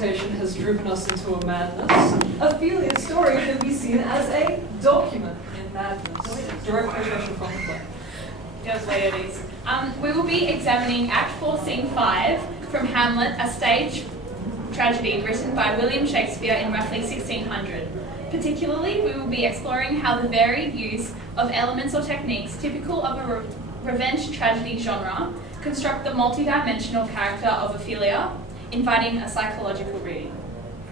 representation has driven us into a madness, Ophelia's story can be seen as a document in madness. Direct quotation from the play. Yes, ladies. We will be examining Act 4, Scene 5 from Hamlet, a stage tragedy written by William Shakespeare in roughly 1600. Particularly, we will be exploring how the varied use of elements or techniques typical of a revenge tragedy genre construct the multi-dimensional character of Ophelia, inviting a psychological reading.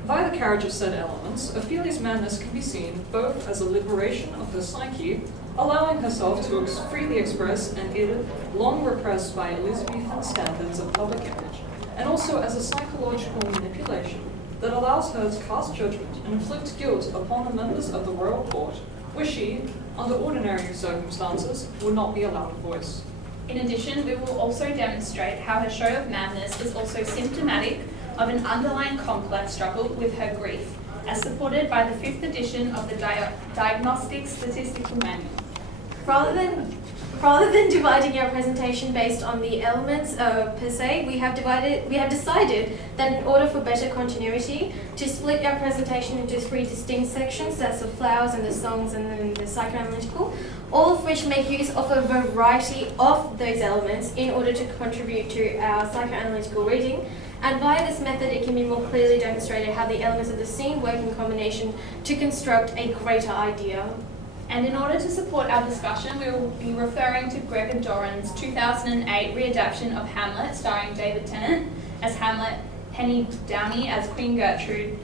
Via the carriage of said elements, Ophelia's madness can be seen both as a liberation of her psyche, allowing herself to freely express an id long repressed by Elizabethan standards of public image, and also as a psychological manipulation that allows her to cast judgment and inflict guilt upon the members of the royal court, where she, under ordinary circumstances, would not be allowed a voice. In addition, we will also demonstrate how her show of madness is also symptomatic of an underlying complex struggle with her grief, as supported by the 5th edition of the Diagnostic Statistical Manual. Rather than dividing our presentation based on the elements per se, we have decided that in order for better continuity, to split our presentation into 3 distinct sections, that's the flowers and the songs and then the psychoanalytical, all of which make use of a variety of those elements in order to contribute to our psychoanalytical reading. And via this method, it can be more clearly demonstrated how the elements of the scene work in combination to construct a greater idea. And in order to support our discussion, we will be referring to Gregor Doran's 2008 readaptation of Hamlet, starring David Tennant as Hamlet, Penny Downey as Queen Gertrude,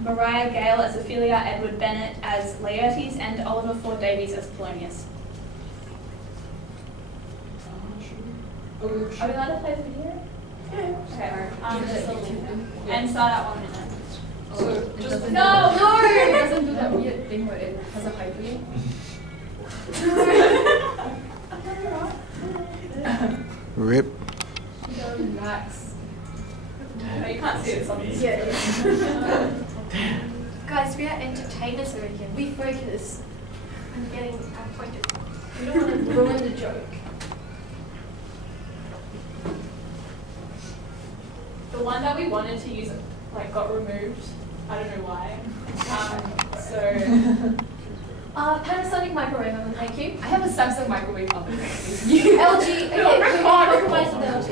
Mariah Gale as Ophelia, Edward Bennett as Laertes, and Oliver Ford Davies as Polonius. Are we allowed to play the video? Okay, and start at 1 minute. So, just No! It doesn't do that weird thing where it has a hyperlink. Rip. Relax. No, you can't see it. It's on this. Guys, we are entertainers over here. We focus on getting our point across. We don't want to ruin the joke. The one that we wanted to use got removed. I don't know why. Panasonic microwave oven, thank you. I have a Samsung microwave oven. LG, okay, compromise with LG.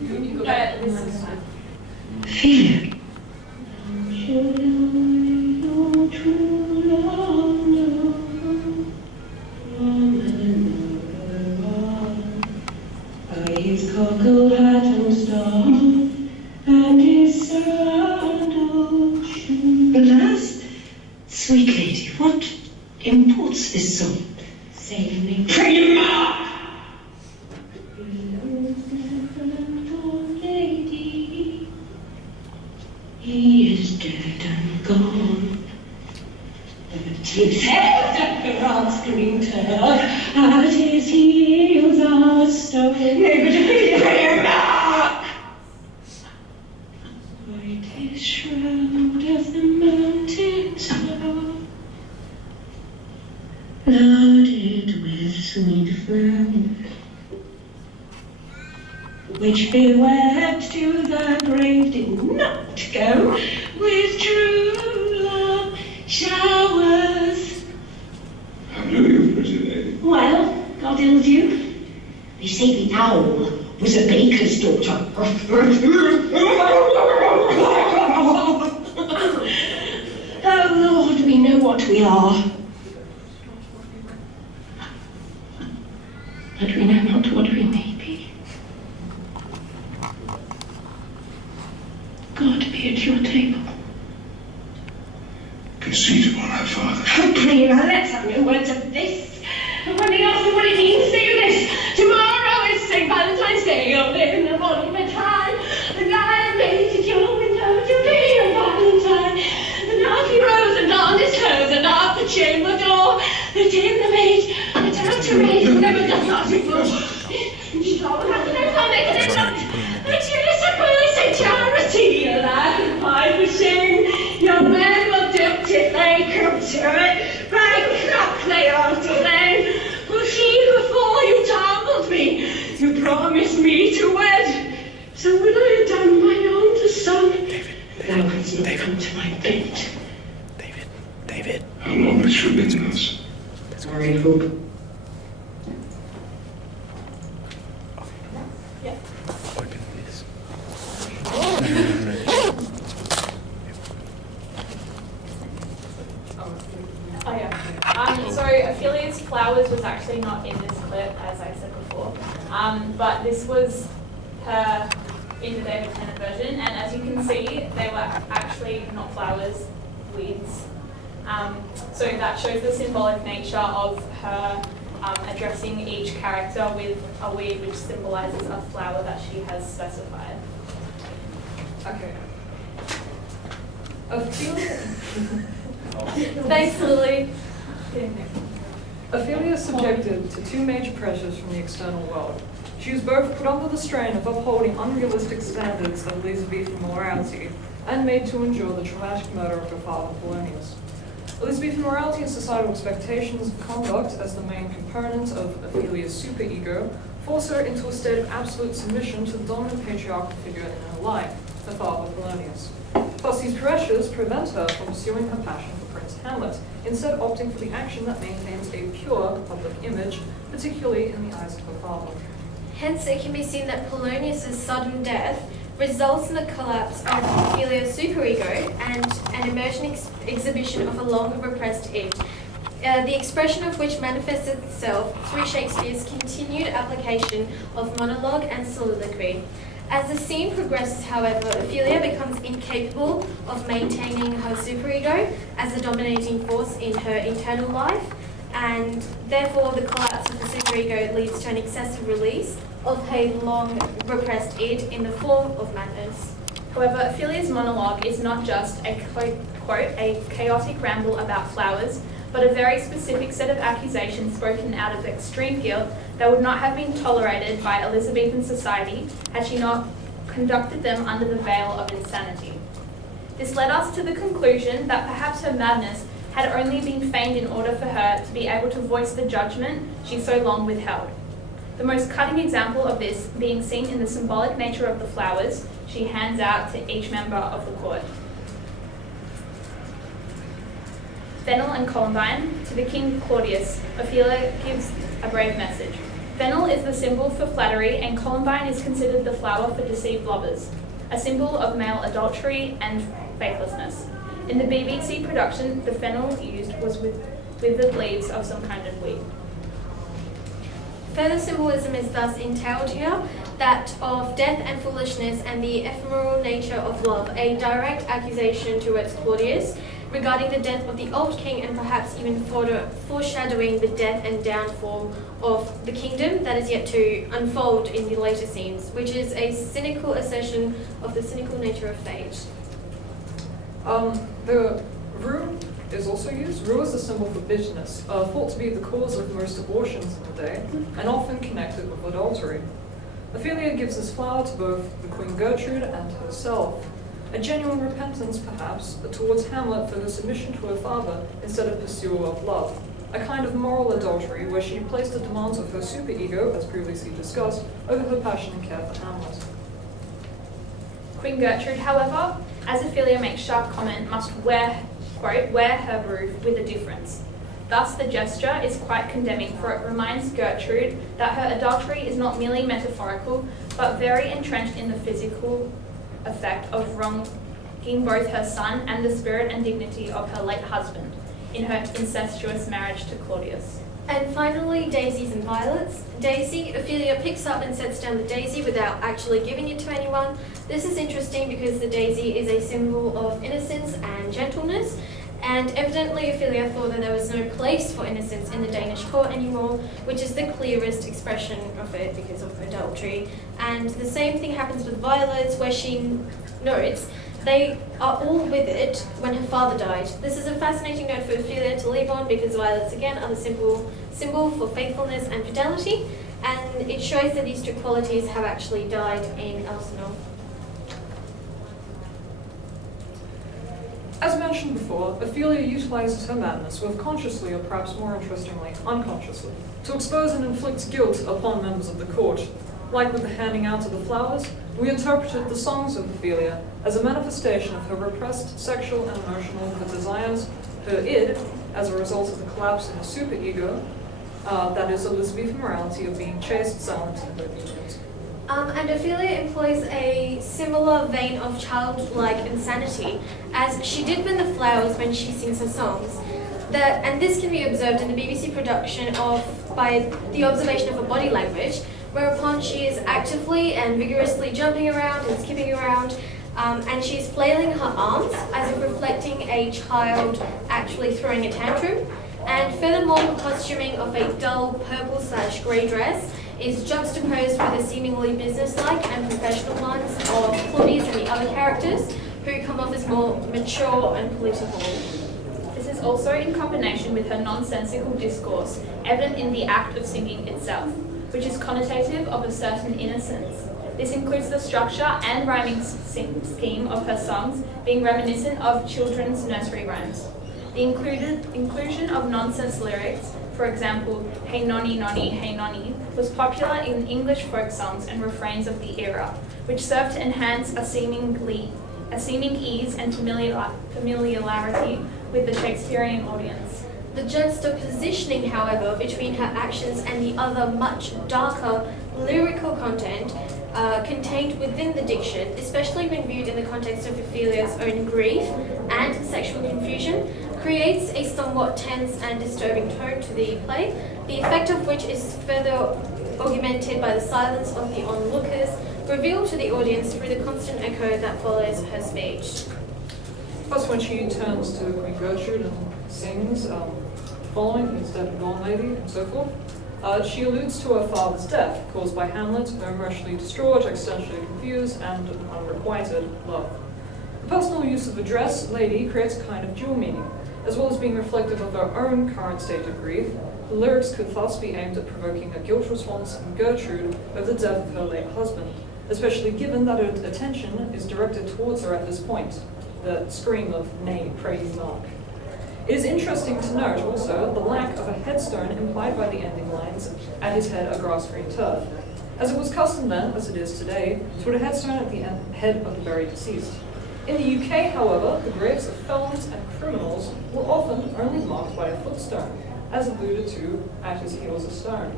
You go back. This is fine. Fear. His cocoa hat and star, and his sandal shoe. Alas, sweet lady, what imports this song? Save me, pray ma! Lady, he is dead and gone. His head and grass green tail, at his heels are stone. Never to be prayer mark. White his shroud of the mountain top, loaded with sweet flowers, which he wept to the grave, did not go with true love showers. How do you, pretty lady? Well, God heals you. They say the owl was a baker's daughter. Oh Lord, we know what we are, but we know not what we may be. God be at your table. Conceit upon her father. Oh, pray now, let's have no words of this. Nobody else knows what it means to do this. Tomorrow is St. Valentine's Day. You'll live in the morning of time. And I made at your window to be a Valentine. And off he rose and donned his clothes and off the chamber door. The tin, the maid, the turret, never does not before. She told her to never make it up. But you suppose a charity, a lad and pie for shame. Young men will do till they come to it. By clock they all delay. Well, she before you tumbled me, you promised me to wed. will come to my fate. David. How long has she been us? I hope. Open this. Oh yeah. So Ophelia's flowers was actually not in this clip, as I said before. But this was her in the David Tennant version, and as you can see, they were actually not flowers, weeds. So that shows the symbolic nature of her addressing each character with a weed which symbolises a flower that she has specified. Okay. Ophelia. Thanks, Lily. Ophelia is subjected to two major pressures from the external world. She was both put under the strain of upholding unrealistic standards of Elizabethan morality and made to endure the traumatic murder of her father, Polonius. Elizabethan morality and societal expectations of conduct as the main component of Ophelia's superego force her into a state of absolute submission to the dominant patriarchal figure in her life, her father, Polonius. Plus, these pressures prevent her from pursuing her passion for Prince Hamlet, instead opting for the action that maintains a pure public image, particularly in the eyes of her father. Hence, it can be seen that Polonius' sudden death results in the collapse of Ophelia's superego and an emerging exhibition of a long repressed id, the expression of which manifests itself through Shakespeare's continued application of monologue and soliloquy. As the scene progresses, however, Ophelia becomes incapable of maintaining her superego as the dominating force in her internal life, and therefore the collapse of the superego leads to an excessive release of a long repressed id in the form of madness. However, Ophelia's monologue is not just a quote, a chaotic ramble about flowers, but a very specific set of accusations spoken out of extreme guilt that would not have been tolerated by Elizabethan society had she not conducted them under the veil of insanity. This led us to the conclusion that perhaps her madness had only been feigned in order for her to be able to voice the judgment she so long withheld. The most cutting example of this being seen in the symbolic nature of the flowers she hands out to each member of the court. Fennel and Columbine, to the King Claudius, Ophelia gives a brave message. Fennel is the symbol for flattery, and Columbine is considered the flower for deceived lovers, a symbol of male adultery and faithlessness. In the BBC production, the fennel used was with withered leaves of some kind of weed. Further symbolism is thus entailed here, that of death and foolishness and the ephemeral nature of love, a direct accusation towards Claudius regarding the death of the old king and perhaps even foreshadowing the death and downfall of the kingdom that is yet to unfold in the later scenes, which is a cynical assertion of the cynical nature of fate. The rue is also used. Rue is a symbol for bitterness, thought to be the cause of most abortions in the day, and often connected with adultery. Ophelia gives this flower to both the Queen Gertrude and herself, a genuine repentance, perhaps, towards Hamlet for her submission to her father instead of pursuit of love, a kind of moral adultery where she placed the demands of her superego, as previously discussed, over her passion and care for Hamlet. Queen Gertrude, however, as Ophelia makes sharp comment, must wear her roof with a difference. Thus, the gesture is quite condemning, for it reminds Gertrude that her adultery is not merely metaphorical, but very entrenched in the physical effect of wronging both her son and the spirit and dignity of her late husband in her incestuous marriage to Claudius. And finally, daisies and violets. Daisy, Ophelia picks up and sets down the daisy without actually giving it to anyone. This is interesting because the daisy is a symbol of innocence and gentleness, and evidently Ophelia thought that there was no place for innocence in the Danish court anymore, which is the clearest expression of it because of adultery. And the same thing happens with violets, where she notes they are all with it when her father died. This is a fascinating note for Ophelia to leave on because violets again are the symbol for faithfulness and fidelity, and it shows that these two qualities have actually died in Elsinore. As mentioned before, Ophelia utilizes her madness, whether consciously or perhaps more interestingly, unconsciously, to expose and inflict guilt upon members of the court. Like with the handing out of the flowers, we interpreted the songs of Ophelia as a manifestation of her repressed sexual and emotional desires, her id, as a result of the collapse in the superego, that is Elizabethan morality of being chaste, silent, and obedient. And Ophelia employs a similar vein of childlike insanity, as she did with the flowers when she sings her songs. And this can be observed in the BBC production by the observation of her body language, whereupon she is actively and vigorously jumping around and skipping around, and she's flailing her arms as if reflecting a child actually throwing a tantrum. And furthermore, the costuming of a dull purple/grey dress is juxtaposed with the seemingly businesslike and professional ones of Claudius and the other characters, who come off as more mature and political. This is also in combination with her nonsensical discourse, evident in the act of singing itself, which is connotative of a certain innocence. This includes the structure and rhyming scheme of her songs being reminiscent of children's nursery rhymes. The inclusion of nonsense lyrics, for example, hey nonny nonny, hey nonny, was popular in English folk songs and refrains of the era, which served to enhance a seeming ease and familiarity with the Shakespearean audience. The juxtapositioning, however, between her actions and the other much darker lyrical content contained within the diction, especially when viewed in the context of Ophelia's own grief and sexual confusion, creates a somewhat tense and disturbing tone to the play, the effect of which is further augmented by the silence of the onlookers, revealed to the audience through the constant echo that follows her speech. Plus, when she turns to Queen Gertrude and sings following instead of Dawn Lady and so forth, she alludes to her father's death, caused by Hamlet, her emotionally distraught, existentially confused, and unrequited love. The personal use of address, lady, creates a kind of dual meaning. As well as being reflective of her own current state of grief, the lyrics could thus be aimed at provoking a guilt response in Gertrude over the death of her late husband, especially given that her attention is directed towards her at this point, the scream of "Nay, pray you mark." It is interesting to note also the lack of a headstone implied by the ending lines, "At his head a grass-green turf," as it was custom then, as it is today, to put a headstone at the head of the buried deceased. In the UK, however, the graves of felons and criminals were often only marked by a footstone, as alluded to, "At his heels a stone."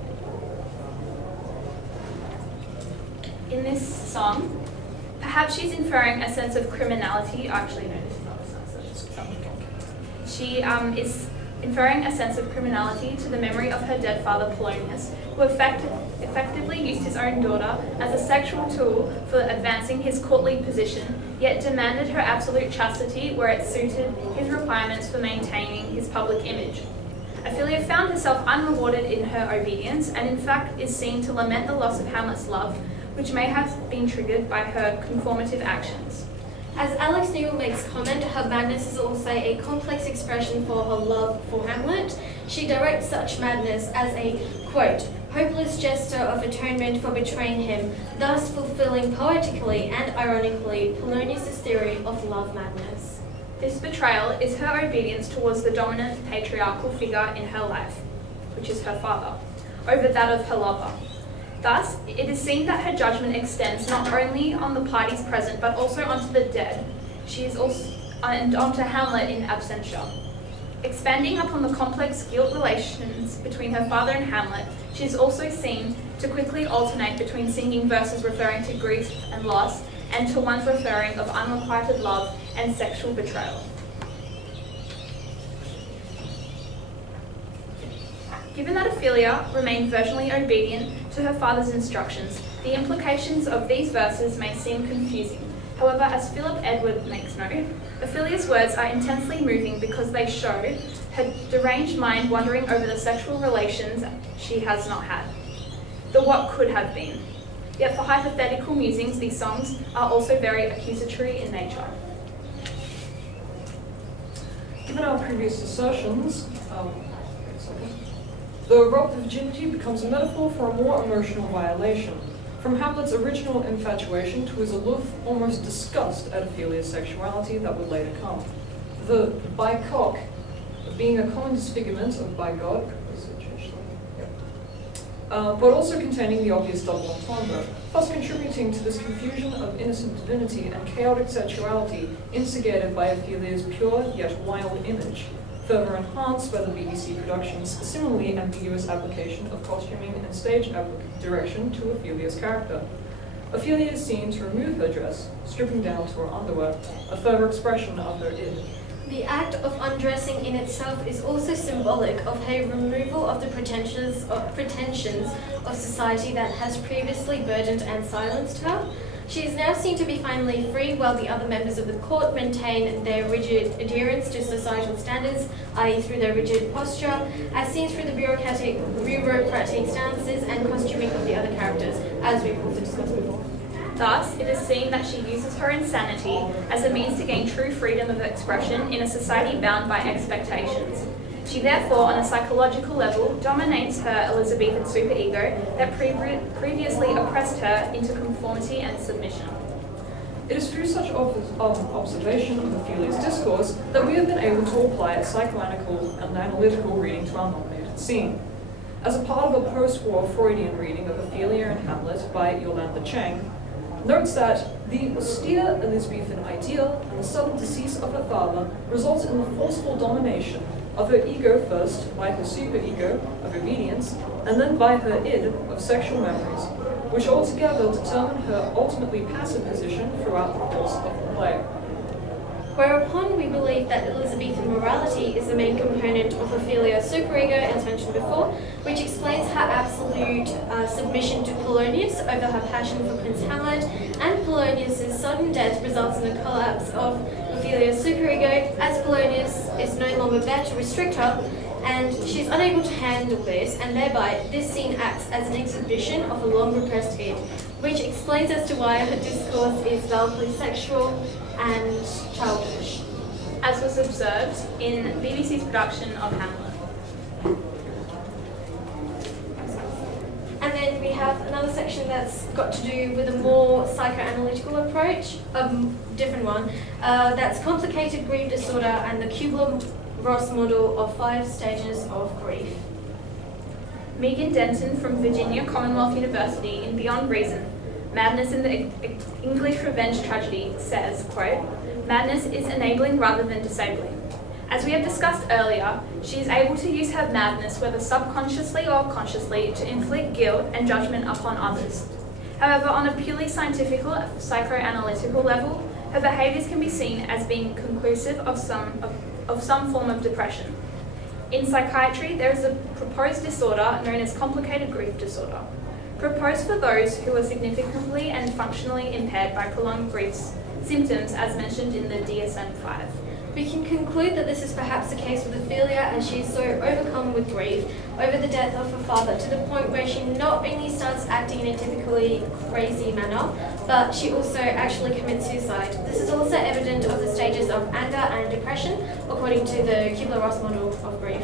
In this song, perhaps she's inferring a sense of criminality. Actually, no, this is not a song, it's something. She is inferring a sense of criminality to the memory of her dead father Polonius, who effectively used his own daughter as a sexual tool for advancing his courtly position, yet demanded her absolute chastity where it suited his requirements for maintaining his public image. Ophelia found herself unrewarded in her obedience, and in fact is seen to lament the loss of Hamlet's love, which may have been triggered by her conformative actions. As Alex Newell makes comment, her madness is also a complex expression for her love for Hamlet. She directs such madness as a, quote, hopeless gesture of atonement for betraying him, thus fulfilling poetically and ironically Polonius' theory of love madness. This betrayal is her obedience towards the dominant patriarchal figure in her life, which is her father, over that of her lover. Thus, it is seen that her judgment extends not only on the parties present, but also onto the dead. She is also and onto Hamlet in absentia. Expanding upon the complex guilt relations between her father and Hamlet, she is also seen to quickly alternate between singing verses referring to grief and loss, and to ones referring of unrequited love and sexual betrayal. Given that Ophelia remained virtually obedient to her father's instructions, the implications of these verses may seem confusing. However, as Philip Edward makes note, Ophelia's words are intensely moving because they show her deranged mind wandering over the sexual relations she has not had, the what could have been. Yet for hypothetical musings, these songs are also very accusatory in nature. Given our previous assertions, the robbed virginity becomes a metaphor for a more emotional violation, from Hamlet's original infatuation to his aloof, almost disgust at Ophelia's sexuality that would later come. The bicock being a common disfigurement of by God, but also containing the obvious double entendre, thus contributing to this confusion of innocent divinity and chaotic sexuality instigated by Ophelia's pure yet wild image, further enhanced by the BBC production's similarly ambiguous application of costuming and stage direction to Ophelia's character. Ophelia is seen to remove her dress, stripping down to her underwear, a further expression of her id. The act of undressing in itself is also symbolic of her removal of the pretensions of society that has previously burdened and silenced her. She is now seen to be finally free, while the other members of the court maintain their rigid adherence to societal standards, i.e. through their rigid posture, as seen through the bureaucratic stances and costuming of the other characters, as we've also discussed before. Thus, it is seen that she uses her insanity as a means to gain true freedom of expression in a society bound by expectations. She therefore, on a psychological level, dominates her Elizabethan superego that previously oppressed her into conformity and submission. It is through such observation of Ophelia's discourse that we have been able to apply a psychoanalytical and analytical reading to our nominated scene. As a part of a post-war Freudian reading of Ophelia and Hamlet by Yolanda Cheng, notes that the austere Elizabethan ideal and the sudden decease of her father results in the forceful domination of her ego first by her superego of obedience, and then by her id of sexual memories, which altogether determine her ultimately passive position throughout the course of the play. Whereupon we believe that Elizabethan morality is the main component of Ophelia's superego, as mentioned before, which explains her absolute submission to Polonius over her passion for Prince Hamlet, and Polonius's sudden death results in the collapse of Ophelia's superego, as Polonius is no longer there to restrict her, and she's unable to handle this, and thereby this scene acts as an exhibition of a long repressed id, which explains as to why her discourse is darkly sexual and childish, as was observed in BBC's production of Hamlet. And then we have another section that's got to do with a more psychoanalytical approach, a different one, that's complicated grief disorder and the Kubler-Ross model of 5 stages of grief. Megan Denton from Virginia Commonwealth University in Beyond Reason, Madness in the English Revenge Tragedy says, quote, "Madness is enabling rather than disabling. As we have discussed earlier, she is able to use her madness, whether subconsciously or consciously, to inflict guilt and judgment upon others. However, on a purely scientific or psychoanalytical level, her behaviours can be seen as being conclusive of some form of depression. In psychiatry, there is a proposed disorder known as complicated grief disorder, proposed for those who are significantly and functionally impaired by prolonged grief symptoms, as mentioned in the DSM-5. We can conclude that this is perhaps the case with Ophelia, as she is so overcome with grief over the death of her father to the point where she not only starts acting in a typically crazy manner, but she also actually commits suicide. This is also evident of the stages of anger and depression, according to the Kubler-Ross model of grief.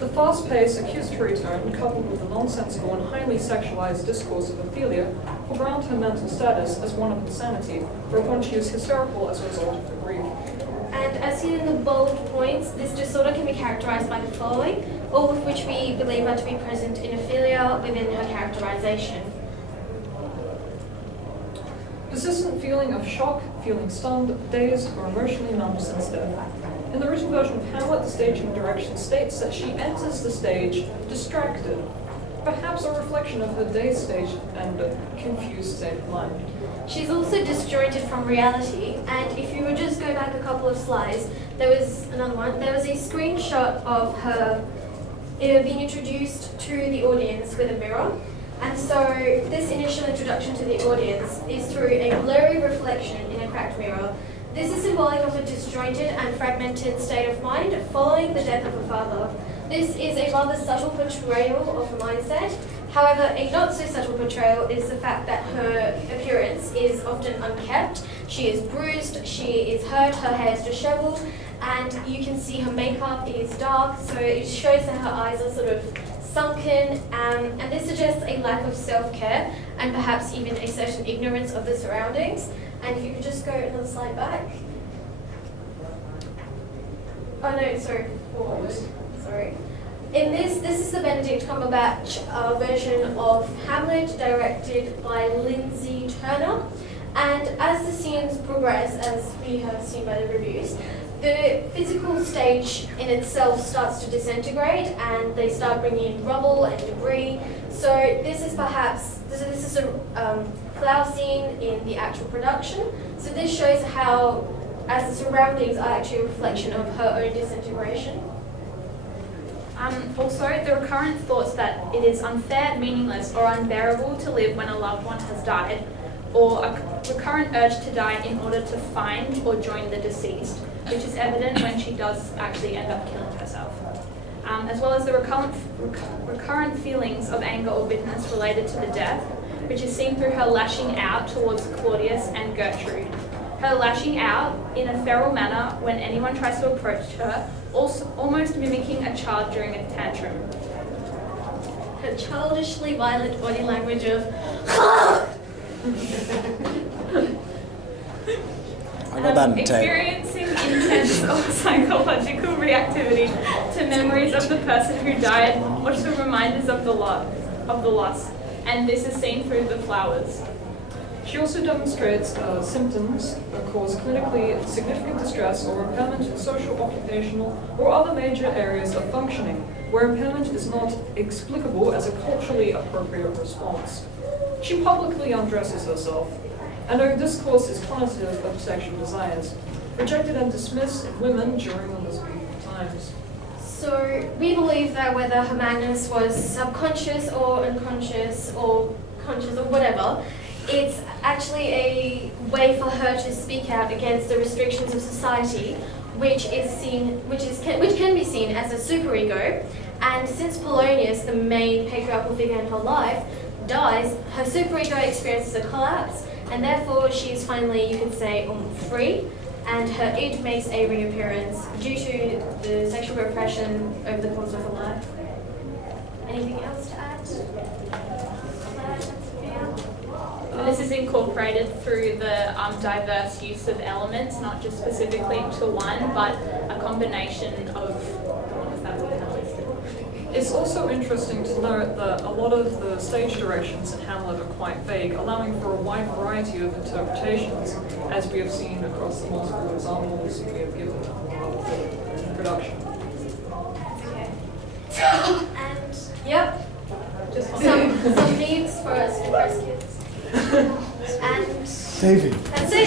The fast-paced accusatory tone, coupled with the nonsensical and highly sexualized discourse of Ophelia, foreground her mental status as one of insanity, whereupon she is hysterical as a result of her grief. And as seen in the bold points, this disorder can be characterized by the following, all of which we believe are to be present in Ophelia within her characterization. Persistent feeling of shock, feeling stunned, dazed, or emotionally numb since death. In the original version of Hamlet, the staging direction states that she enters the stage distracted, perhaps a reflection of her dazed stage and confused state of mind. She's also disjointed from reality, and if you would just go back a couple of slides, there was another one. There was a screenshot of her being introduced to the audience with a mirror, and so this initial introduction to the audience is through a blurry reflection in a cracked mirror. This is symbolic of a disjointed and fragmented state of mind following the death of her father. This is a rather subtle portrayal of her mindset. However, a not so subtle portrayal is the fact that her appearance is often unkempt. She is bruised, she is hurt, her hair is disheveled, and you can see her makeup is dark, so it shows that her eyes are sort of sunken, and this suggests a lack of self-care and perhaps even a certain ignorance of the surroundings. And if you could just go another slide back. Oh no, sorry, forward. Sorry. In this is the Benedict Cumberbatch version of Hamlet, directed by Lindsay Turner. And as the scenes progress, as we have seen by the reviews, the physical stage in itself starts to disintegrate, and they start bringing in rubble and debris. So this is a flower scene in the actual production. So this shows how, as the surroundings are actually a reflection of her own disintegration. Also, the recurrent thoughts that it is unfair, meaningless, or unbearable to live when a loved one has died, or a recurrent urge to die in order to find or join the deceased, which is evident when she does actually end up killing herself. As well as the recurrent feelings of anger or bitterness related to the death, which is seen through her lashing out towards Claudius and Gertrude. Her lashing out in a feral manner when anyone tries to approach her, also almost mimicking a child during a tantrum. Her childishly violent body language of I got that in tape. Experiencing intense or psychological reactivity to memories of the person who died or to reminders of the loss. And this is seen through the flowers. She also demonstrates symptoms that cause clinically significant distress or impairment in social, occupational, or other major areas of functioning, where impairment is not explicable as a culturally appropriate response. She publicly undresses herself, and her discourse is connotative of sexual desires, rejected and dismissed in women during the Elizabethan times. So we believe that whether her madness was subconscious or unconscious or conscious or whatever, it's actually a way for her to speak out against the restrictions of society, which can be seen as a superego. And since Polonius, the main patriarchal figure in her life, dies, her superego experiences a collapse, and therefore she is finally, you could say, free, and her id makes a reappearance due to the sexual repression over the course of her life. Anything else to add? This is incorporated through the diverse use of elements, not just specifically to one, but a combination of the ones that we have listed. It's also interesting to note that a lot of the stage directions in Hamlet are quite vague, allowing for a wide variety of interpretations, as we have seen across the multiple examples we have given in production. And, yep, some needs for us to kids. And David. that's it.